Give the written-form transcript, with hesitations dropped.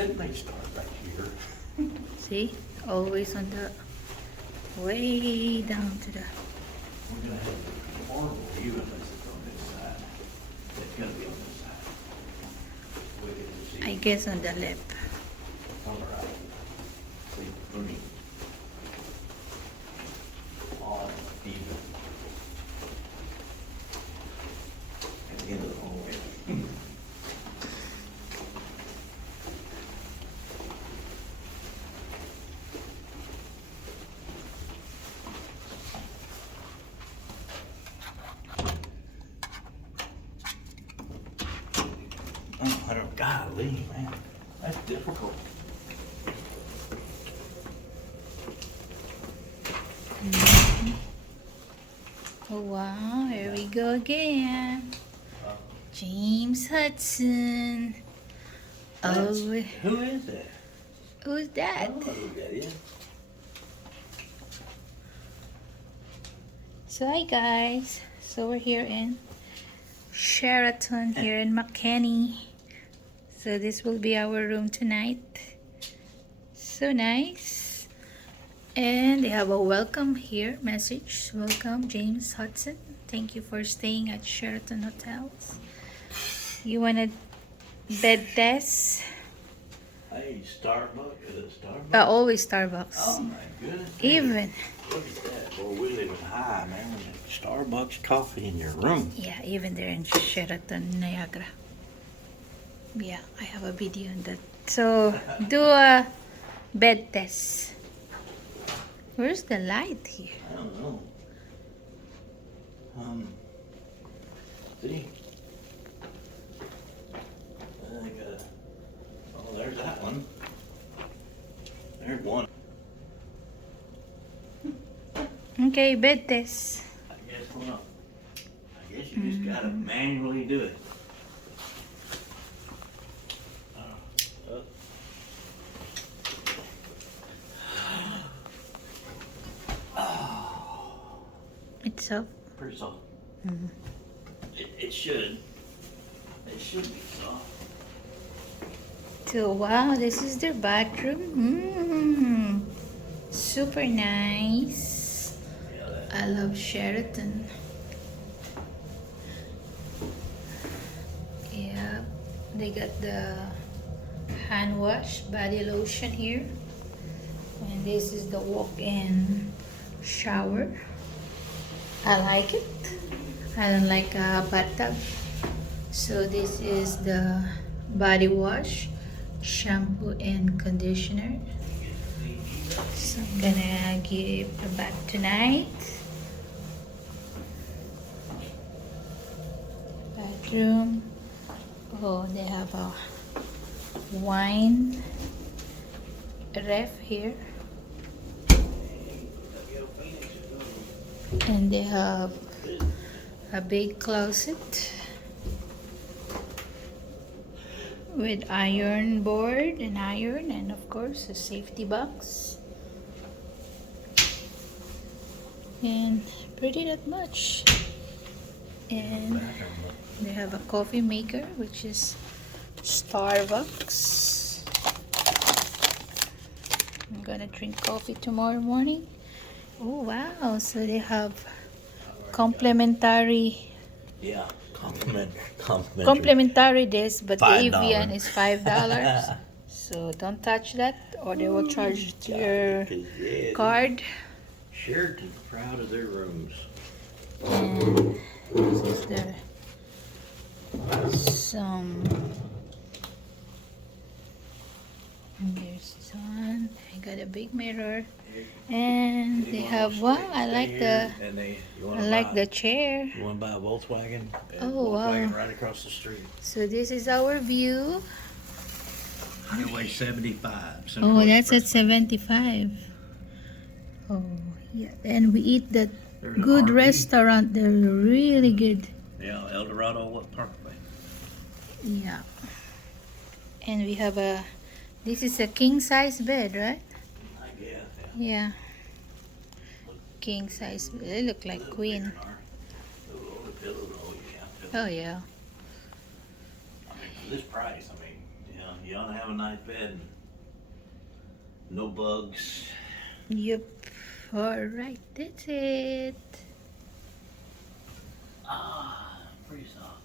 shouldn't they start right here? See? Always on the way down to the... We're gonna have a horrible view unless it's on this side. It's gonna be on this side. We can see. I guess on the left. All right. See, Rooney. On even. At the end of the hallway. Oh, I don't, golly, man, that's difficult. Oh wow, here we go again. James Hudson. Oh, Who is that? who's I that? don't know who that is. So hi guys. So we're here in Sheraton here in Mckinney. So this will be our room tonight. So nice. And they have a welcome here message. Welcome James Hudson. Thank you for staying at Sheraton Hotels. You want a bed test? Hey, Starbucks, is it Starbucks? Always Starbucks. Oh my goodness. Even. Look at that. Boy, we living high, man. Starbucks coffee in your room. Yeah, even there in Sheraton, Niagara. Yeah, I have a video on that. So, do a bed test. Where's the light here? I don't know. See? I got. Oh, there's that one. There's one. Okay, bed test. I guess what? I guess you just gotta manually do it. Up. It's up. Pretty soft. It should. It should be soft. So, wow, this is their bathroom. Super nice. Yeah, that. I love Sheraton. Yeah, they got the hand wash, body lotion here. And this is the walk-in shower. I like it. I don't like a bathtub. So this is the body wash, shampoo and conditioner. So I'm gonna give a bath tonight. Bathroom. Oh, they have a wine ref here. And they have a big closet with iron board and iron, and of course a safety box, and pretty that much. And they have a coffee maker, which is Starbucks. I'm gonna drink coffee tomorrow morning. Oh wow, so they have complimentary Yeah, complimentary. complimentary this, but the $5. Avian is $5. So don't touch that or they will charge your card. Sheraton's proud of their rooms. And this is the some. There's one. I got a big mirror, and they have wow. I like the chair. You want to buy a Volkswagen? Oh, Volkswagen wow. right across the street. So this is our view. Highway 75. Oh, that's at 75. Oh, yeah. And we eat that There's an good RV. restaurant. They're really good. Yeah, El Dorado, what Parkway? Yeah. And we have a, this is a king size bed, right? I guess, Yeah. King size. They look like queen. Oh, yeah. I mean, for this price, I mean, You ought to have a nice bed. No bugs. Yep. Alright, that's it. Ah, pretty soft.